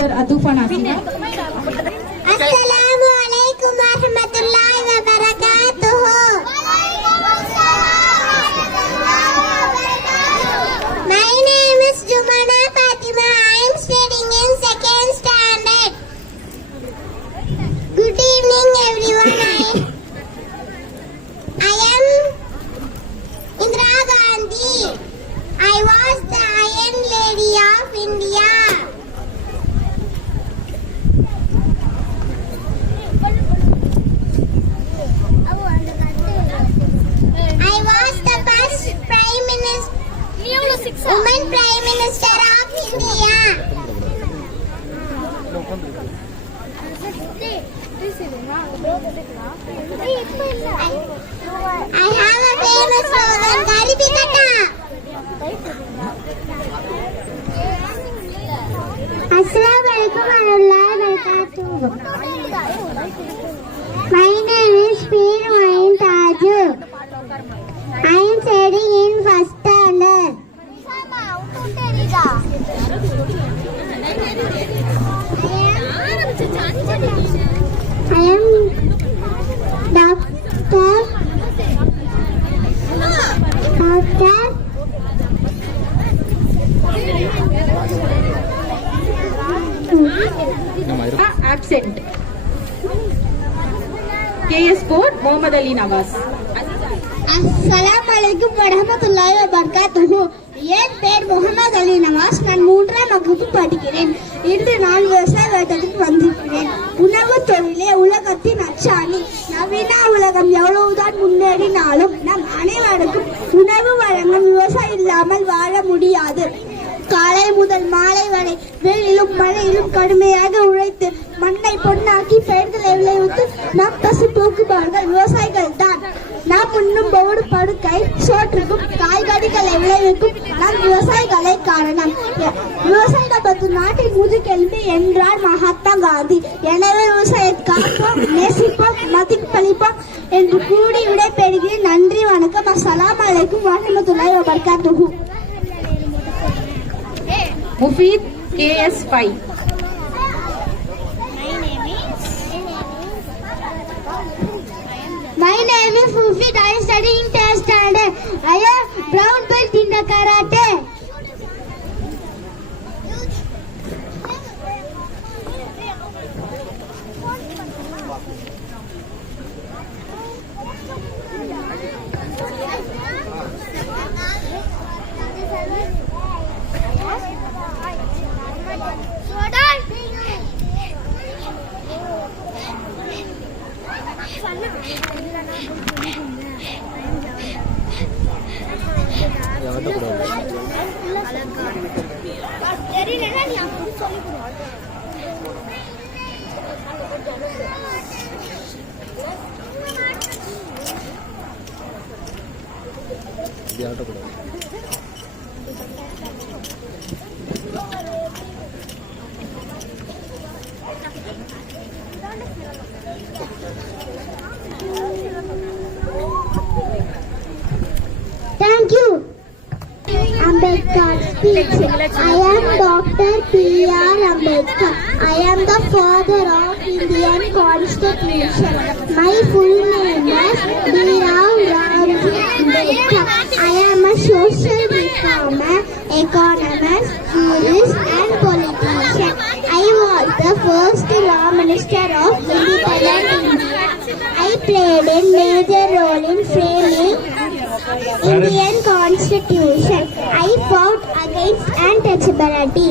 Dr. Adufa Nasina. Assalamu alaikum warahmatullahi wabarakatuh. My name is Jumana Fatima. I am studying in second standard. Good evening everyone. I am Indira Gandhi. I was the Iron Lady of India. I was the first Prime Minister, woman Prime Minister of India. I have a famous slogan, Garibi Kata. Assalamu alaikum warahmatullahi wabarakatuh. My name is Peer Main Taju. I am studying in first standard. I am Doctor Absent. KS4 Mohammad Ali Nawaz. அஸ்ஸலாமு அலைக்கும் வரஹ்மத்துல்லாஹி வபரகாத்துஹு. என் பேர் முகமது அலி நவாஸ். நான் 3ஆம் வகுப்பு படிக்கிறேன். இன்று நான் விவசாய வேட்டத்துக்கு வந்திருக்கிறேன். உணவு தொழிலே உலகத்தின் அச்சாணி. நவீன உலகம் எவ்வளவுதான் முன்னேறினாலும் நம் அனைவருக்கும் உணவு வழங்கும் விவசாயம் இல்லாமல் வாழ முடியாது. காலை முதல் மாலை வரை வெயிலும் மழையிலும் கடுமையாக உழைத்து மண்ணை பொன்னாக்கி பயிர்களை விளைவித்து நாம் பசி போக்குபவர்கள் விவசாயிகள் தான். நாம் உண்ணும் போடு படுக்கை சோற்றுக்கும் காய்கறிகளை விளைவிக்கும் நம் விவசாயிகளை காரணம். விவசாயிகள் பற்றி நாட்டின் முதுகெலும்பு என்றார் மகாத்மா காந்தி. எனவே விவசாயத்தை காப்போம், நேசிப்போம், மதிப்பளிப்போம் என்று கூடி விடைபெறுகிறேன். நன்றி, வணக்கம். அஸ்ஸலாமு அலைக்கும் வரஹ்மத்துல்லாஹி வபரகாத்துஹு. Mufid KS5. My name is Mufid. I am studying 10th standard. I am brown belt in the karate. Thank you. Ambedkar speech. I am Dr. P.R. Ambedkar. I am the father of Indian Constitution. My full name is B.R. Ambedkar. I am a social reformer, economist, jurist and politician. I was the first Law Minister of independent India. I played a major role in framing Indian Constitution. I fought against untouchability.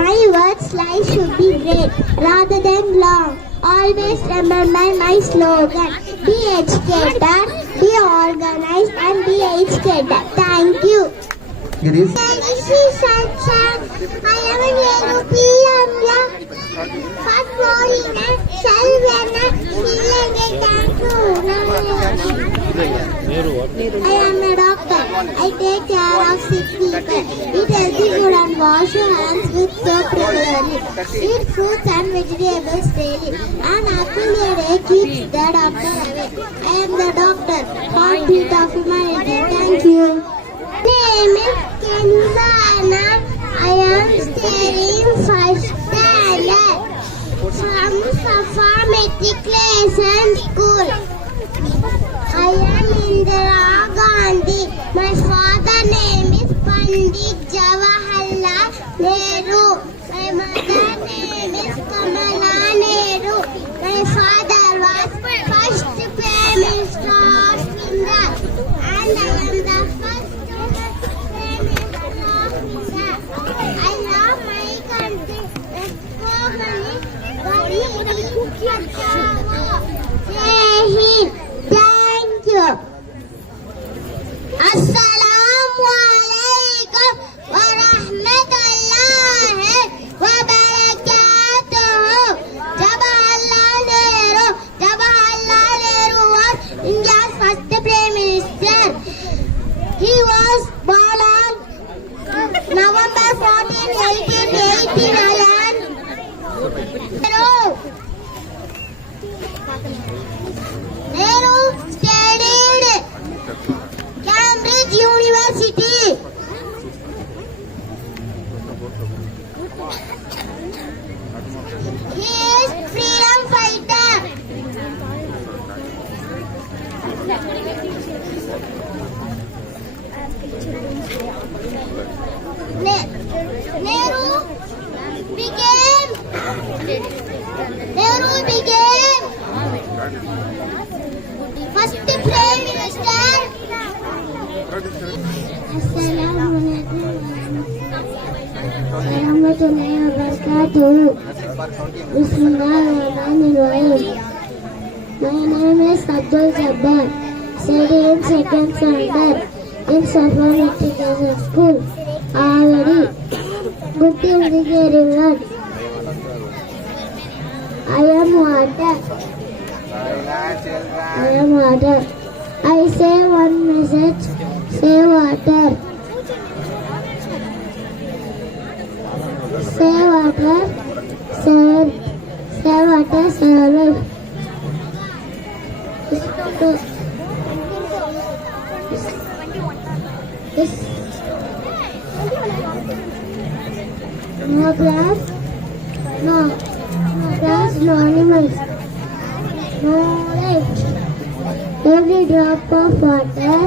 My words life should be great rather than long. Always remember my slogan. Be educated, be organized and be educated. Thank you. This is Sancha. I am a European. Fast foreigner, self-learner, I am a doctor. I take care of sick people. Eat healthy food and wash your hands with soap regularly. Eat fruits and vegetables daily. An apple a day keeps the doctor away. I am the doctor. Heartbeat of humanity. Thank you. Name is Kenza Anna. I am studying first standard. Jai Hind. Thank you. Assalamu alaikum wa rahmatullahi wa barakatuh. Jawaharlal Nehru was India's first Prime Minister. He was born on November 14, 1889. Nehru studied Cambridge University. He is freedom fighter. Nehru became first Prime Minister. Assalamualaikum warahmatullahi wabarakatuh. Bismillahirrahmanirrahim. My name is Abdul Jabbar, studying second standard in Safa Matriculation School, Avadi. Good evening, everyone. I am water. I say one message. Say water. Say water. Say water. Say life. No grass. No grass. No animals. No life. Every drop of water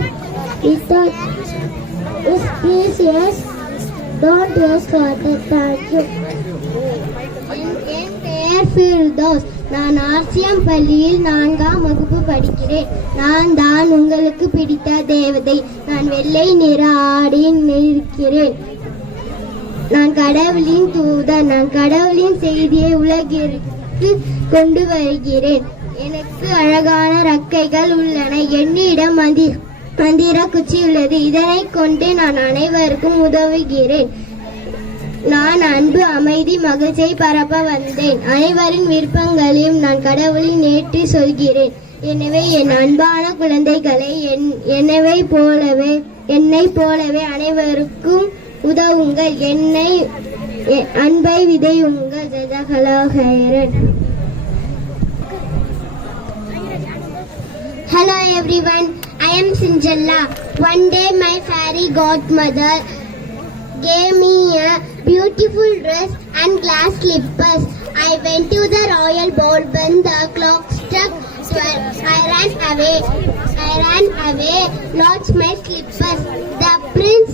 is precious. Don't waste water. Thank you. என் பெயர் ஃபிர்தௌஸ். நான் ஆர்சிஎம் பள்ளியில் 4ஆம் வகுப்பு படிக்கிறேன். நான் தான் உங்களுக்கு பிடித்த தேவதை. நான் வெள்ளை நிற ஆடையில் இருக்கிறேன். நான் கடவுளின் தூதன். நான் கடவுளின் செய்தியை உலகிற்கு கொண்டு வருகிறேன். எனக்கு அழகான ரக்கைகள் உள்ளன. என்னிடம் மந்திர குச்சி உள்ளது. இதனை கொண்டு நான் அனைவருக்கும் உதவுகிறேன். நான் அன்பு, அமைதி, மகிழ்ச்சியை பரப்ப வந்தேன். அனைவரின் விருப்பங்களையும் நான் கடவுளின் ஏற்றி சொல்கிறேன். எனவே என் அன்பான குழந்தைகளை என்னை போலவே அனைவருக்கும் உதவுங்கள். அன்பை விதையுங்கள். ஜஸாக்கல்லாஹு ஹைரன். Hello everyone, I am Sinjalla. One day my fairy godmother gave me a beautiful dress and glass slippers. I went to the royal ball. When the clock struck 12, I ran away, lost my slippers. The prince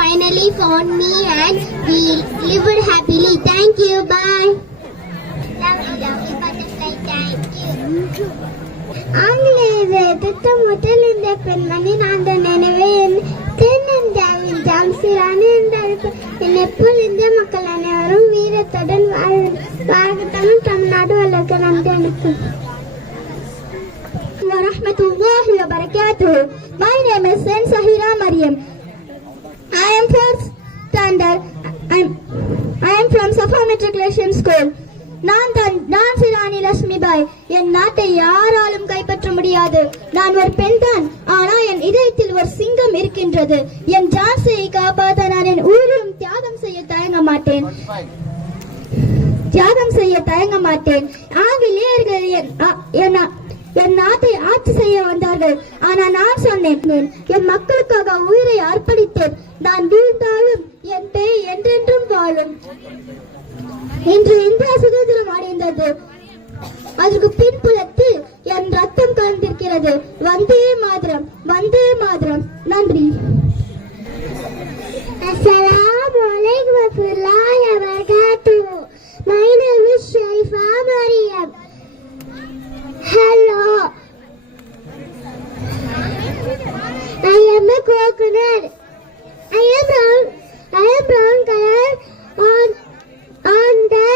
finally found me and we lived happily. Thank you, bye. Lovely butterfly, thank you. ஆங்கிலேயரை எதிர்த்த முதல் இந்த பெண்மணின் அந்த நினைவை தென்னிந்தியாவின் ஜான்சி ராணி என்று அழைப்பார். என்னைப்போல் இந்திய மக்கள் அனைவரும் வீரத்துடன் வாழ்கத்தனும் தமிழ்நாடு வளர்க்க நன்றி அனுப்பும். வரஹ்மத்துல்லாஹி வபரகாத்துஹு. My name is Saint Sahira Maryam. I am fourth standard. I am from Safa Matriculation School. நான் சிராணி லட்சுமிபாய். என் நாட்டை யாராலும் கைப்பற்ற முடியாது. நான் ஒரு பெண் தான். ஆனால் என் இதயத்தில் ஒரு சிங்கம் இருக்கின்றது. என் ஜான்சியை காப்பாற்ற நான் என் ஊரிலும் தியாகம் செய்ய தயங்க மாட்டேன். ஆங்கிலேயர்கள் என் நாட்டை ஆட்சி செய்ய வந்தார்கள். ஆனால் நான் சொன்னேன், என் மக்களுக்காக உயிரை அர்ப்பணித்தேன். நான் வீழ்ந்தாலும் என் பெயர் என்றென்றும் வாழும். இன்று இந்தியா சுதந்திரம் அடைந்தது. அதற்கு பின்புலத்தில் என் ரத்தம் கலந்திருக்கிறது. வந்தே மாதரம், வந்தே மாதரம். நன்றி. அஸ்ஸலாமு அலைக்கும் வரஹ்மத்துல்லாஹி வபரகாத்துஹு. My name is Sharifa Maryam. Hello. I am a coconut. I am brown color on the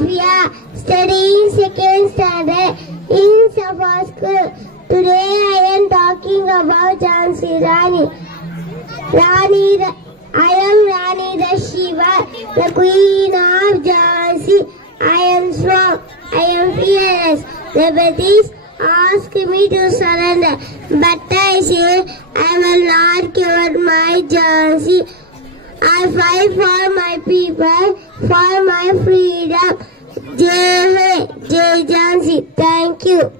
Sofia, studying second standard in Safa School. Today I am talking about Jhansi Rani. I am Rani the Shiva, the Queen of Jhansi. I am strong, I am fearless. The British ask me to surrender, but I say I will not give up my Jhansi. I fight for my people, for my freedom. Jai Jhansi. Thank you.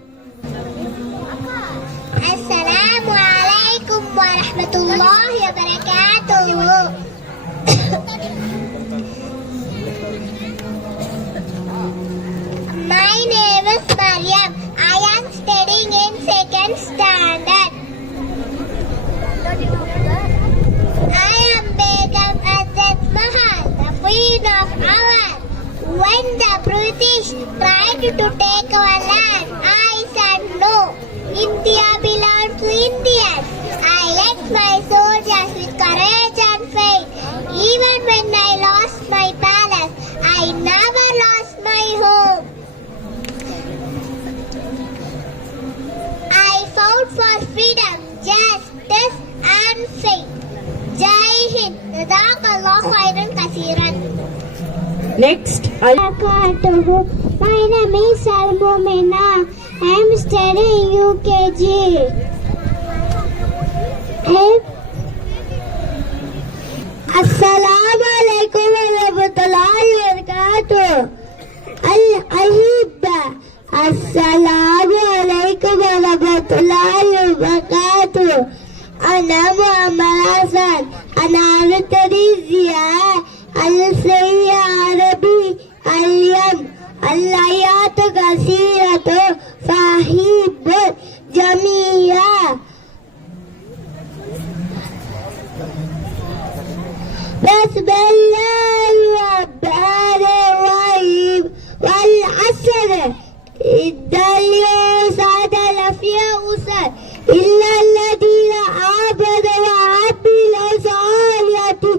Assalamu alaikum wa rahmatullahi wa barakatuh. My name is Mariam. I am studying in second standard. I am Begum Azad Mahal, the queen of our. When the British tried to take our land, I said no. India belongs to Indians. I led my soldiers with courage and faith. Even when I lost my palace, I never lost my home. I fought for freedom, justice and faith. Jai Hind. Jazakallah khairan kaseeran. Next, My name is Salmomena. I am studying UKG. Assalamu alaikum wa rahmatullahi wa barakatuh. Al-Ahibba. Assalamu alaikum wa rahmatullahi wa barakatuh. Ana Muhammad Hassan. Ana Al-Tarizia. Al-Sayya Arabi. Al-Yam. Al-Ayatu Kasiratu. Fahibul Jamia. Bismillahirrahmanirrahim. Wal asr. Iddalu sada lafiya usar. Illa alladhina abadu wa abilu salihati.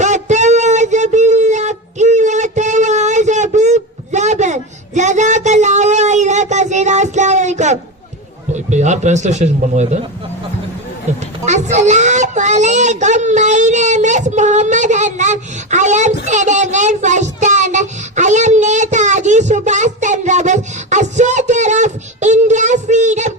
Wa tawazu bil haqqi wa tawazu bil sabr. Jazakallahu khairan kaseeran. Assalamu alaikum. இப்போ யார் டிரான்ஸ்லேஷன் பண்ணுவா இதை? Assalamu alaikum. My name is Muhammad Hanan. I am studying in first standard. I am Netaji Subhash Chandra Bose, a soldier of India's freedom.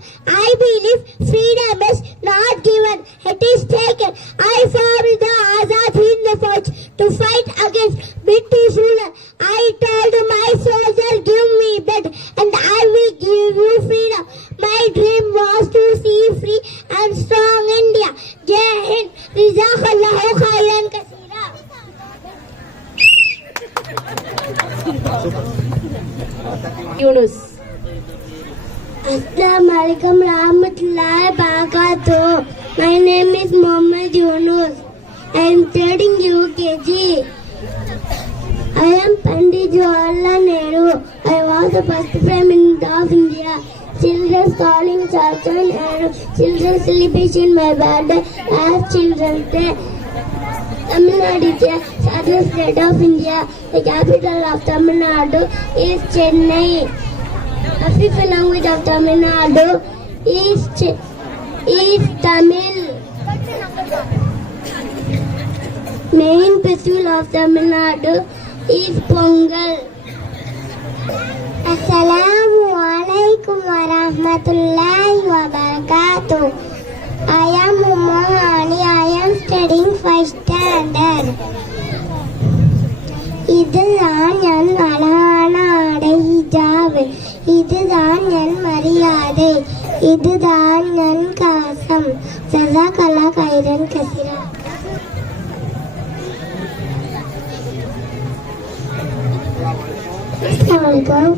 I believe freedom is not given, it is taken. I formed the Azad Hind Fauj to fight against British ruler. I told my soldiers, give me blood and I will give you freedom. My dream was to see free and strong India. Jai Hind. Jazakallahu khairan kaseeran. Yunus. Assalamu alaikum rahmatullahi barakatuh. My name is Muhammad Yunus. I am studying UKG. I am Pandit Jawaharlal Nehru. I was the first Prime Minister of India. Children's calling Chacha Nehru. Children's celebration my birthday as Children's Day. Tamil Nadu is the southern state of India. The capital of Tamil Nadu is Chennai. Official language of Tamil Nadu is Tamil. Main festival of Tamil Nadu is Pongal. Assalamu alaikum wa rahmatullahi wa barakatuh. I am Mohani. I am studying first standard. இதுதான் என் அழகான ஆடை ஹிஜாப். இதுதான் என் மரியாதை. இதுதான் என் காசம். ஜஸாக்கல்லாஹு கைரன் கஸீரா. Assalamualaikum.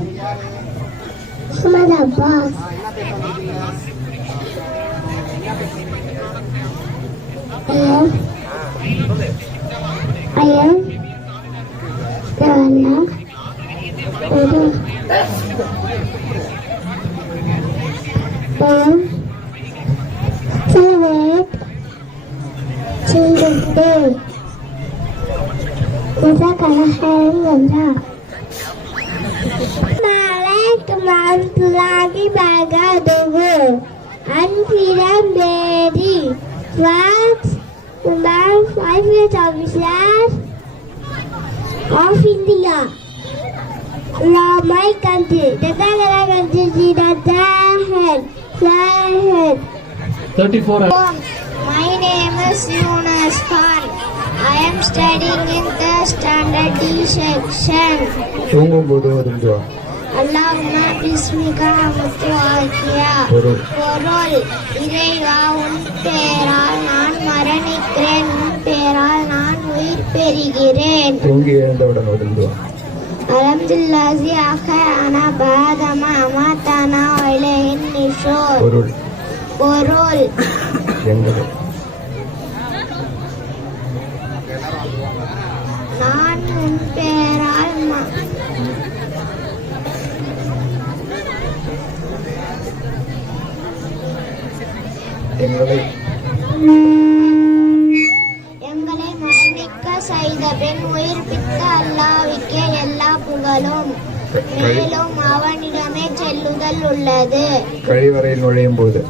Muhammad Abbas. I am Rana. Celebrate Children's Day. Jazakallah khairan. Malek lagi bagadugu Anfiran Bedi Wax Umar 5 years officer of India. Love my country. The country Zahid. 34. My name is Yunus Khan. I am studying in the standard D section. தூங்கும்போது ஓதும் துவா. அல்லாஹும்ம பிஸ்மிகா முத்துவாக்கியா. பொருள் இறைவா உன் பேரால் நான் மரணிக்கிறேன், உன் பேரால் நான் உயிர் பெறுகிறேன். தூங்கி எழுந்தவுடன் ஓதும் துவா. அல்ஹம்துலில்லாஹி அஹ்யானா பஅதமா அமாதானா வ இலைஹின் நிஷூர். பொருள் எங்களை நான் உன் பேரால் எங்களை மரணிக்க செய்த பின் உயிர்ப்பித்த அல்லாஹ்வுக்கே எல்லா புகழும். மேலும் அவனிடமே செல்லுதல் உள்ளது. கழிவறையில் நுழையும் போது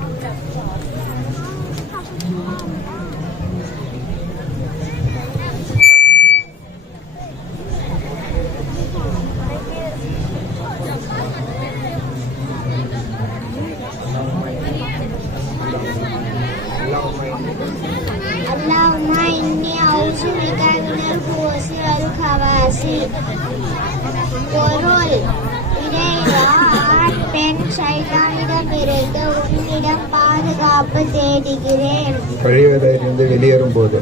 அல்லாஹும்ம இன்னி அஊது பிக மினல் குபுஸி வல் கபாஸி. பொருள் இறைவா ஆண் பெண் ஷைத்தானிடமிருந்து உன்னிடம் பாதுகாப்பு தேடுகிறேன். கழிவறையிலிருந்து வெளியேறும் போது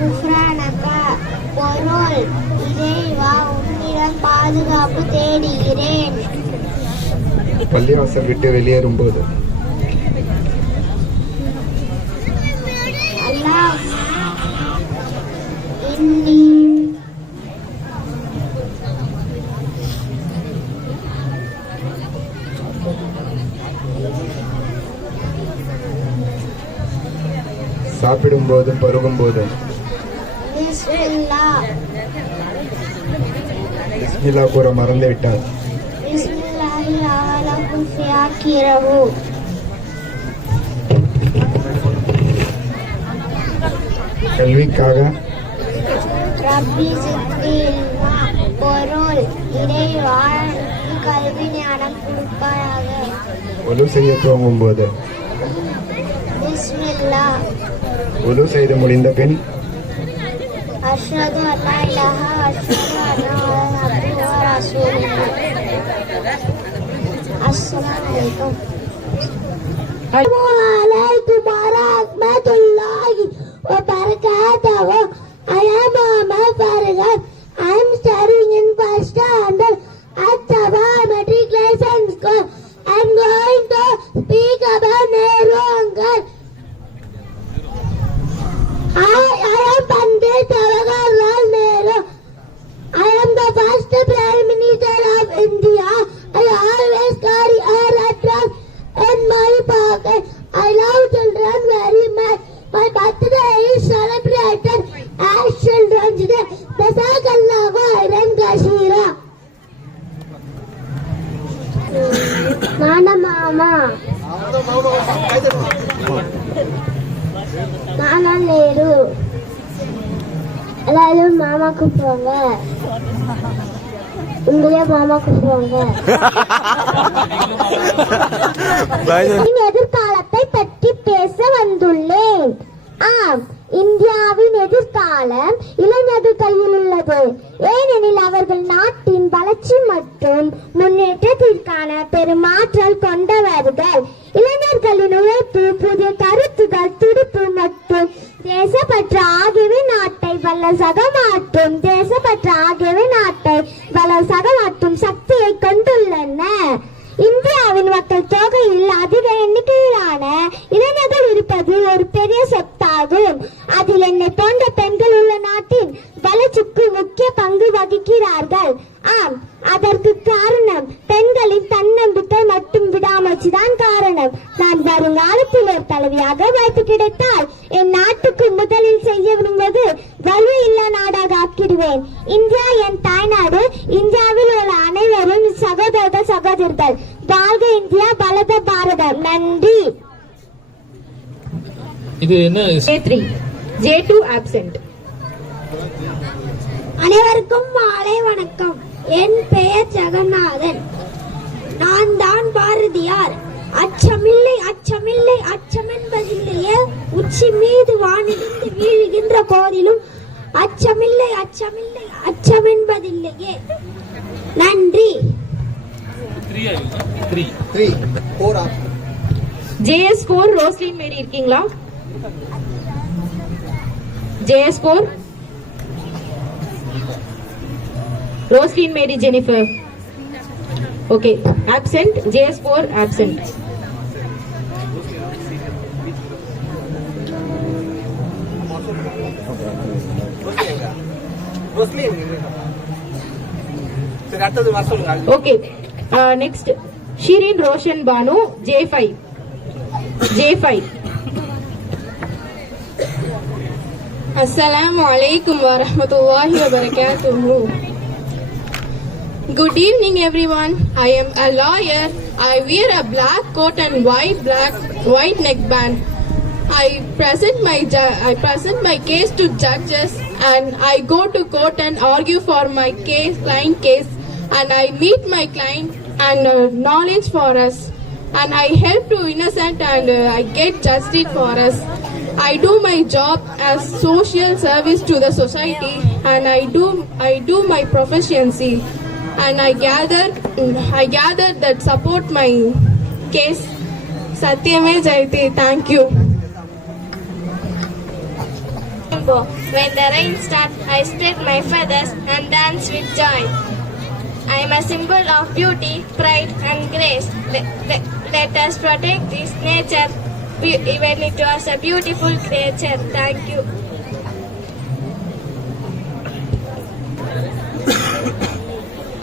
குஃப்ரானக. பொருள் இறைவா உன்னிடம் பாதுகாப்பு தேடுகிறேன். பள்ளிவாசல் விட்டு வெளியேறும் போது இன்னி சாப்பிடும் போதும் பருகும் போதும் பிஸ்மில்லா கூற மறந்து விட்டார். பிஸ்மில்லாஹி அலஹு ஃபியாக்கிரஹு. கல்விக்காக ரப்பி சித்னி இல்மா. பொருள் இறைவா கல்வி ஞானம் கொடுப்பாயாக. ஒலு செய்ய துவங்கும் போது பிஸ்மில்லா. ஒலு செய்து முடிந்த பின் அஷ்ஹது அல்லா இலாஹ அஷ்ஹது அன்ன முஹம்மதன் ரசூலுல்லாஹ். அஸ்ஸலாமு அலைக்கும். Assalamualaikum warahmatullahi wabarakatuh. I am Muhammad Fargan. I am studying in first standard at Sabha Matriculation School. I am going to speak about Nehru uncle. I am Pandit Jawaharlal Nehru. I am the first Prime Minister of India. I always carry a red dress in my pocket. I love children very much. My birthday is celebrated as Children's Day. Jazakallahu khairan kaseera. Nana Mama. Nana Nehru. எல்லாரும் மாமா கூப்பிடுவாங்க. உங்களே மாமா கூப்பிடுவாங்க. எதிர்காலத்தை பற்றி பேச வந்துள்ளேன். ஆம், இந்தியாவின் எதிர்காலம் இளைஞர்கள் கையில் உள்ளது. ஏனெனில் அவர்கள் நாட்டின் வளர்ச்சி மற்றும் முன்னேற்றத்திற்கான பெருமாற்றல் கொண்டவர்கள். இளைஞர்களின் உழைப்பு, புதிய கருத்துகள், துடிப்பு மற்றும் தேசப்பற்று ஆகியவை நாட்டை வல்லசகமாற்றும் சக்தியை கொண்டுள்ளன. இந்தியாவின் மக்கள் தொகையில் அதிக எண்ணிக்கையிலான இளைஞர்கள் இருப்பது ஒரு பெரிய சொத்தாகும். அதில் என்னை போன்ற பெண்கள் உள்ள நாட்டின் வளர்ச்சிக்கு முக்கிய பங்கு வகிக்கிறார்கள். ஆம், அதற்கு காரணம் பெண்களின் தன்னம்பிக்கை மற்றும் விடாமுயற்சிதான் காரணம். நான் வருங்காலத்தில் ஒரு தலைவியாக வாய்ப்பு கிடைத்தால் என் நாட்டுக்கு முதலில் செய்ய விரும்புவது வலு இல்லா நாடாக ஆக்கிடுவேன். இந்தியா என் தாய்நாடு. இந்தியாவில் உள்ள அனைவரும் சகோதரர்கள். வாழ்க இந்தியா, பலத பாரதம். நன்றி. இது என்ன? J3. J2 absent. அனைவருக்கும் மாலை வணக்கம். என் பெயர் ஜெகநாதன். நான் தான் பாரதியார். அச்சமில்லை அச்சமில்லை அச்சமென்பதில்லையே, உச்சி மீது வானிலிருந்து வீழுகின்ற போதிலும் அச்சமில்லை அச்சமில்லை அச்சமென்பதில்லையே. நன்றி. JS4 ரோஸ்லின் மேரி இருக்கீங்களா? JS4 Roslin Mary Jennifer. Okay, absent. JS4 absent. Okay, next Shirin Roshan Banu, J5. Assalamu alaikum wa rahmatullahi wa barakatuhu. Good evening everyone. I am a lawyer. I wear a black coat and white neckband. I present my case to judges, and I go to court and argue for my client case, and I meet my client and knowledge for us, and I help to innocent, and I get justice for us. I do my job as social service to the society, and I do my proficiency, and I gather that support my case. Satyame Jayate. Thank you. When the rain starts, I spread my feathers and dance with joy. I am a symbol of beauty, pride and grace. Let us protect this nature, even it was a beautiful creature. Thank you.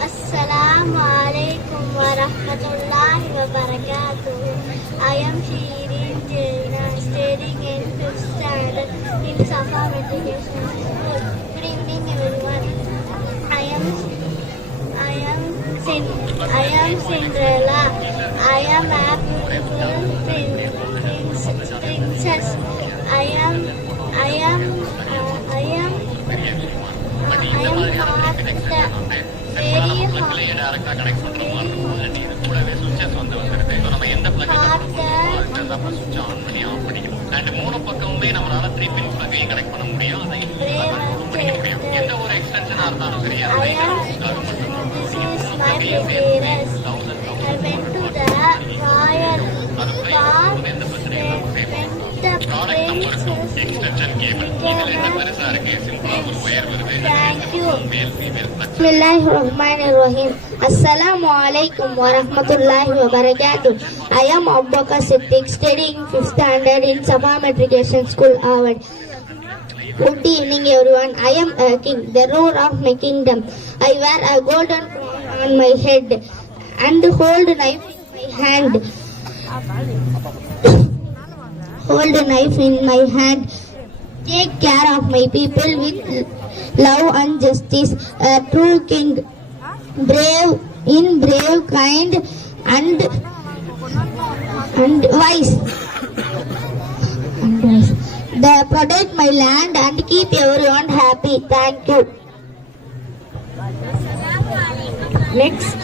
Assalamu alaikum wa rahmatullahi wa barakatuh. I am Shirin Jaina, studying in 5th standard in Safa Matriculation School. Good evening everyone. I am Cinderella. I am a beautiful princess. I am Bismillahirrahmanirrahim. Assalamu alaikum wa rahmatullahi wa barakatuh. I am Abbaka Siddiq, studying 5th standard in Safa Matriculation School, Awad. Good evening everyone. I am a king, the ruler of my kingdom. I wear a golden crown on my head and hold a knife in my hand. Take care of my people with love and justice. A true king, brave, kind and wise. They protect my land and keep everyone happy. Thank you. Next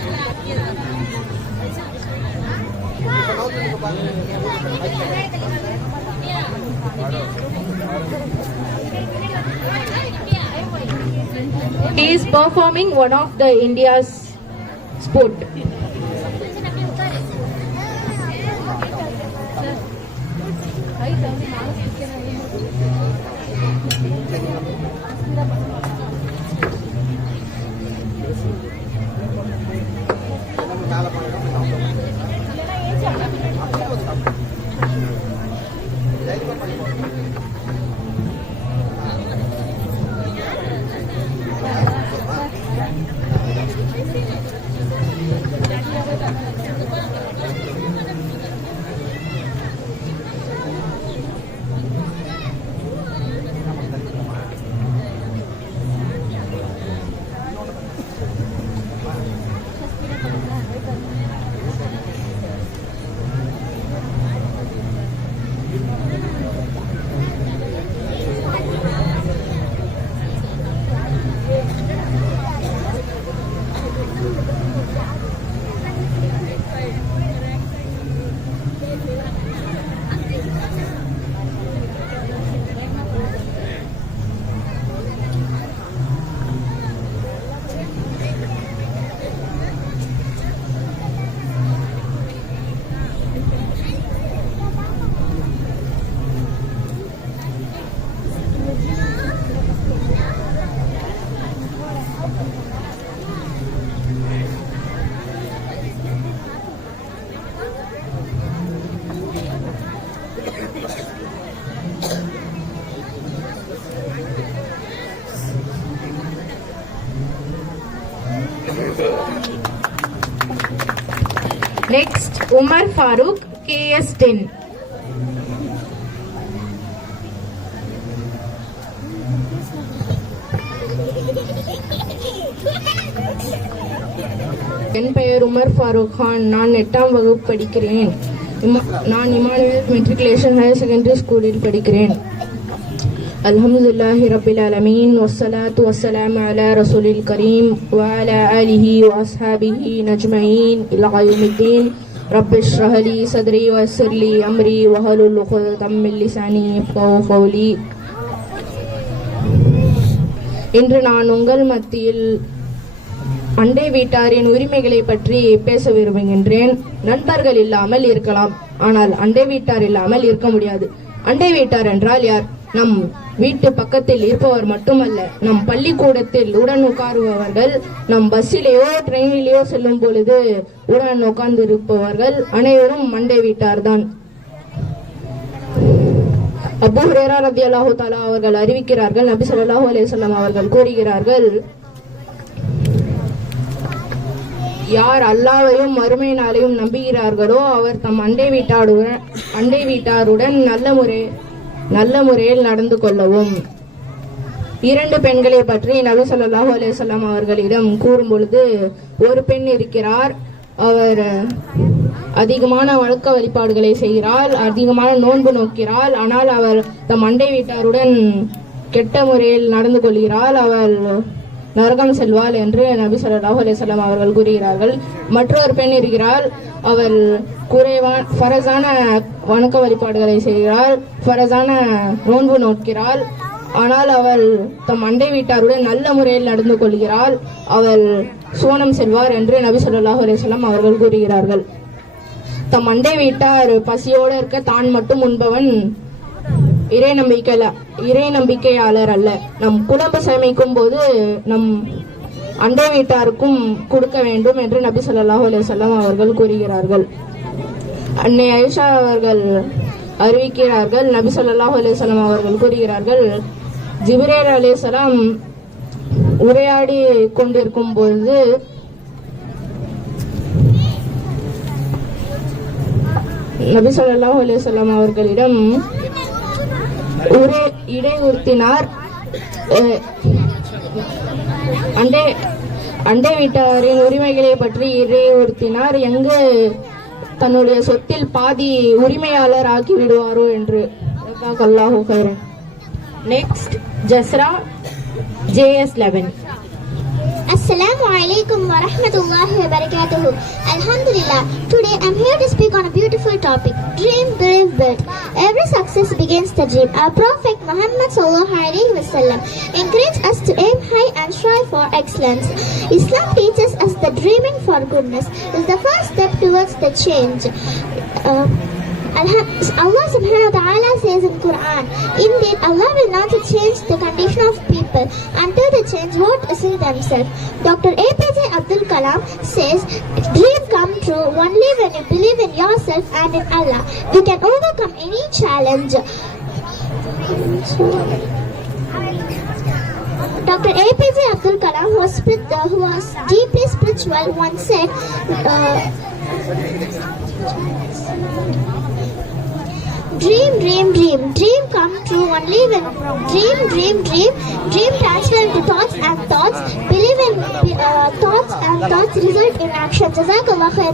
he is performing one of the India's sport. Next, Umar Farooq, KS10. என் பெயர் உமர் ஃபாரூக் கான். நான் 8ஆம் வகுப்பு படிக்கிறேன். நான் Emmanuel matriculation higher secondary ஸ்கூலில் படிக்கிறேன். அல்ஹம்துலில்லாஹி ரப்பில் ஆலமீன் வஸ்ஸலாத்து வஸ்ஸலாமு அலா ரசூலில் கரீம் வ அலா ஆலிஹி வ அஸ்ஹாபிஹி அஜ்மஈன் இலா யௌமித்தீன். ரப்பி இஷ்ரஹ் லி ஸத்ரி வ யஸ்ஸிர் லி அம்ரி வஹ்லுல் உக்தம் மின் லிசானி யஃப்கஹு கௌலி. இன்று நான் உங்கள் மத்தியில் அண்டை வீட்டாரின் உரிமைகளை பற்றி பேச விரும்புகின்றேன். நண்பர்கள் இல்லாமல் இருக்கலாம், ஆனால் அண்டை வீட்டார் இல்லாமல் இருக்க முடியாது. அண்டை வீட்டார் என்றால் யார்? நம் வீட்டு பக்கத்தில் இருப்பவர் மட்டுமல்ல, நம் பள்ளிக்கூடத்தில் உடன் உட்காருபவர்கள், நம் பஸ்ஸிலேயோ ட்ரெயினிலேயோ செல்லும் பொழுது உடன் உட்கார்ந்து இருப்பவர்கள் அனைவரும் அண்டை வீட்டார் தான். அபூ ஹுரைரா ரலியல்லாஹு தஆலா அவர்கள் அறிவிக்கிறார்கள், நபி ஸல்லல்லாஹு அலைஹி வஸல்லம் அவர்கள் கூறுகிறார்கள், யார் அல்லாஹ்வையும் மறுமை நாளையும் நம்புகிறார்களோ அவர் தம் அண்டை வீட்டாருடன் நல்ல முறையில் நடந்து கொள்ளவும். 2 பெண்களை பற்றி நபி ஸல்லல்லாஹு அலைஹி வஸல்லம் அவர்களிடம் கூறும் பொழுது, ஒரு பெண் இருக்கிறார், அவர் அதிகமான வழக்க வழிபாடுகளை செய்கிறாள், அதிகமான நோன்பு நோக்கிறாள், ஆனால் அவர் தம் அண்டை வீட்டாருடன் கெட்ட முறையில் நடந்து கொள்கிறாள், அவள் நரகம் செல்வாள் என்று நபி ஸல்லல்லாஹு அலைஹி வஸல்லம் அவர்கள் கூறுகிறார்கள். மற்றொரு பெண் இருக்கிறாள், அவள் ஃபரஸான வணக்க வழிபாடுகளை செய்கிறாள், ஃபரஸான நோன்பு நோக்கிறாள், ஆனால் அவள் தம் அண்டை வீட்டாருடன் நல்ல முறையில் நடந்து கொள்கிறாள், அவள் சுவனம் செல்வார் என்று நபி ஸல்லல்லாஹு அலைஹி வஸல்லம் அவர்கள் கூறுகிறார்கள். தம் அண்டை வீட்டார் பசியோடு இருக்க தான் மட்டும் உண்பவன் இறை நம்பிக்கையாளர் அல்ல. நம் குடும்ப சமைக்கும் போது நம் அண்டை வீட்டாருக்கும் கொடுக்க வேண்டும் என்று நபி ஸல்லல்லாஹு அலைஹி வஸல்லம் அவர்கள் கூறுகிறார்கள். அன்னை ஆயிஷா அவர்கள் அறிவிக்கிறார்கள், நபி ஸல்லல்லாஹு அலைஹி வஸல்லம் அவர்கள் கூறுகிறார்கள், ஜிப்ரீல் அலைஹிஸ்ஸலாம் உரையாடி கொண்டிருக்கும் பொழுது நபி ஸல்லல்லாஹு அலைஹி வஸல்லம் அவர்களிடம் இடையுறுத்தினார். அண்டை வீட்டாரின் உரிமைகளை பற்றி இடையுறுத்தினார், எங்கு தன்னுடைய சொத்தில் பாதி உரிமையாளர் ஆக்கி விடுவாரோ என்று. அல்லாஹு கைரன். Next, Jasra, JS11. Assalamu alaikum wa rahmatullahi wa barakatuhu. Alhamdulillah. Today I'm here to speak on a beautiful topic. Dream, believe, build. Every success begins the dream. Our Prophet Muhammad sallallahu alaihi wasallam encouraged us to aim high and strive for excellence. Islam teaches us that dreaming for goodness is the first step towards the change. Allah subhanahu wa ta'ala says in Quran, indeed Allah will not change the condition of people until they change what is in themselves. Dr. APJ Abdul Kalam says, dream come true only when you believe in yourself and in Allah. You can overcome any challenge. Dr. APJ Abdul Kalam, who was deeply spiritual, once said, dream, dream, dream, dream come true only when dream transfer into thoughts and thoughts, believe in thoughts and thoughts result in action. Jazakallah khair.